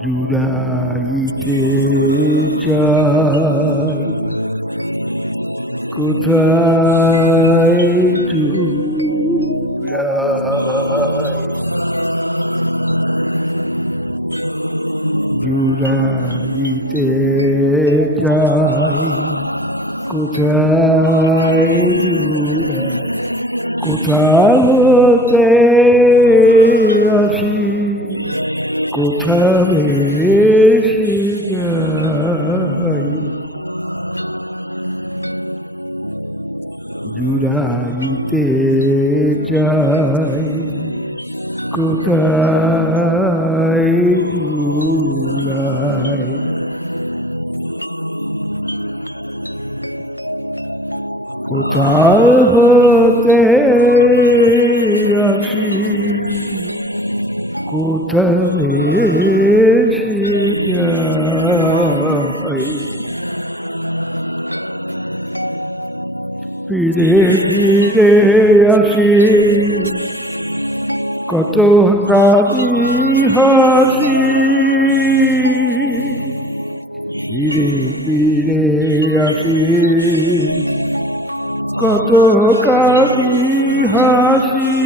জুড়াইতে চাই কোথায় জুড়াই, জুড়াইতে চাই কোথায় জুড়াই, কোথা হতে আসি কোথা ভেসে যাই, জুড়াইতে চাই কোথায় জুড়াই, কোথা হতে আসি কোথা ভেসে যাই, ফিরে ফিরে আসি কত কাঁদি হাসি, ফিরে ফিরে আসি কত কাঁদি হাসি,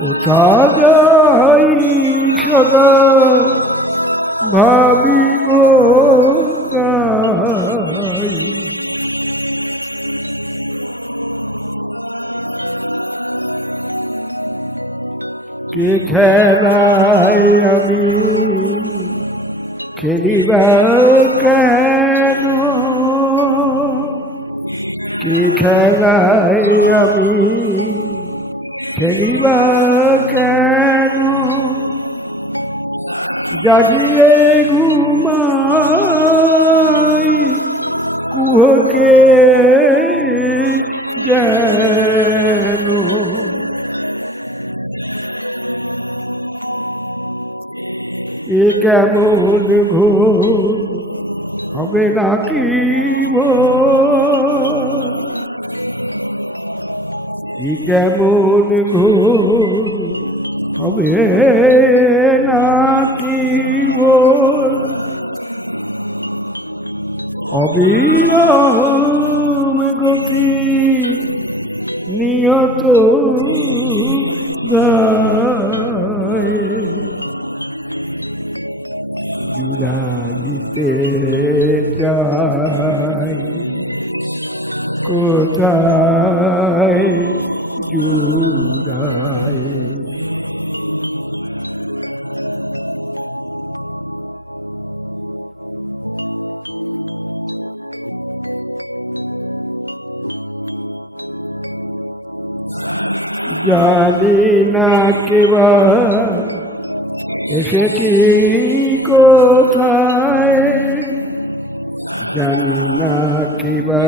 কোথা যাই সদা ভাবি গো তাই, কে খেলায় আমি খেলিবা কেন, কে খেলায় আমি খেলিবা কেন, জাগিয়ে ঘুমাই কুহকে যেন, এ কেমন ঘোর হবে নাকি ভোর, এ কেমন ঘোর হবে নাকি ভোর, অবিরাম গতি নিয়ত গায়, জুড়াইতে চাই কোথায় জুড়াই, জানি না কেবা এসেছি কোথায়, জানি না কিবা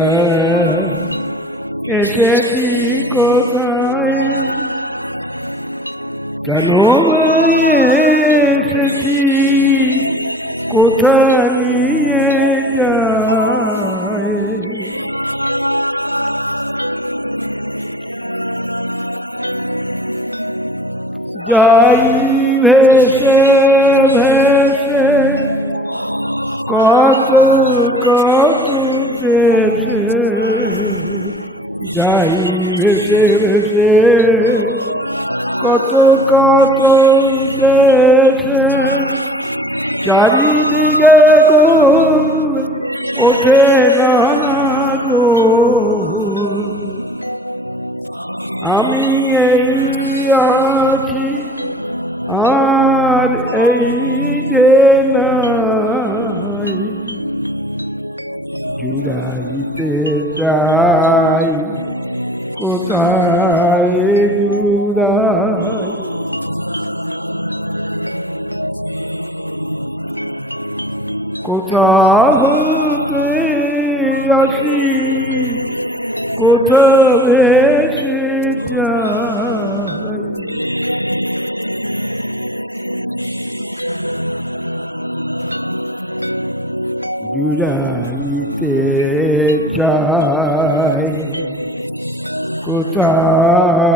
এসেছি কোথায়, কেন এসেছি কোথা নিয়ে যায়, যাই ভেসে ভেসে কত কত দেশে, যাই ভেসে ভেসে কত কত দেশে, চারিদিকে গোল ওঠে নানা দোল, আমি এই আছি আর এই যে নাই, জুড়াইতে চাই কোথায় জুড়াই, কোথা হতে আসি কোথা ভেসে যাই, জুড়াইতে চাই কোথায়